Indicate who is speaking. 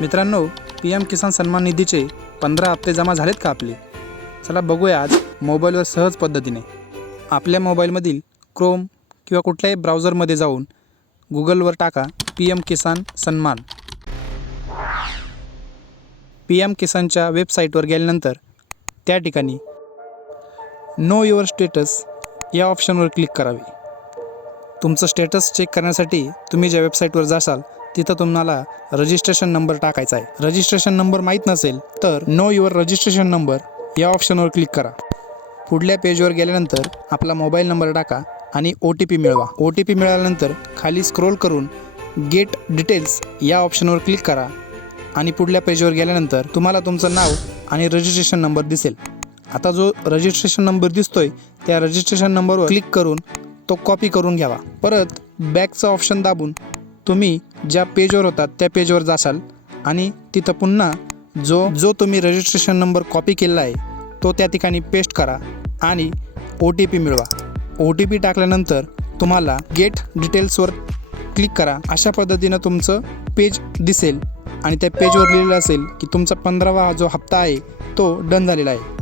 Speaker 1: मित्रांनो P M किसान सन्मान निधीचे पंधरा हप्ते जमा झालेत का आपले? चला बघूया आज मोबाईलवर सहज पद्धतीने. आपल्या मोबाईलमधील क्रोम किंवा कुठल्याही ब्राउझरमध्ये जाऊन गुगलवर टाका पी एम किसान सन्मान. पी एम किसानच्या वेबसाईटवर गेल्यानंतर त्या ठिकाणी नो युअर स्टेटस या ऑप्शनवर क्लिक करावे. तुमचं स्टेटस चेक करण्यासाठी तुम्ही ज्या वेबसाईटवर जासाल तिथं तुम्हाला रजिस्ट्रेशन नंबर टाकायचा आहे. रजिस्ट्रेशन नंबर माहीत नसेल तर नो युअर रजिस्ट्रेशन नंबर या ऑप्शनवर क्लिक करा. पुढल्या पेजवर गेल्यानंतर आपला मोबाईल नंबर टाका आणि ओ टी पी मिळवा. ओ टी पी मिळाल्यानंतर खाली स्क्रोल करून गेट डिटेल्स या ऑप्शनवर क्लिक करा आणि पुढल्या पेजवर गेल्यानंतर तुम्हाला तुमचं नाव आणि रजिस्ट्रेशन नंबर दिसेल. आता जो रजिस्ट्रेशन नंबर दिसतोय त्या रजिस्ट्रेशन नंबरवर क्लिक करून तो कॉपी करून घ्यावा. परत बॅकचं ऑप्शन दाबून तुम्ही ज्या पेजवर होतात त्या पेजवर जासाल. आणि तिथं पुन्हा जो जो तुम्ही रजिस्ट्रेशन नंबर कॉपी केलेला आहे तो त्या ठिकाणी पेस्ट करा आणि ओ टी पी मिळवा. ओ टी पी टाकल्यानंतर तुम्हाला गेट डिटेल्सवर क्लिक करा. अशा पद्धतीनं तुमचं पेज दिसेल. आणि त्या पेजवर लिहिलेलं असेल की तुमचा पंधरावा जो हप्ता आहे तो डन झालेला आहे.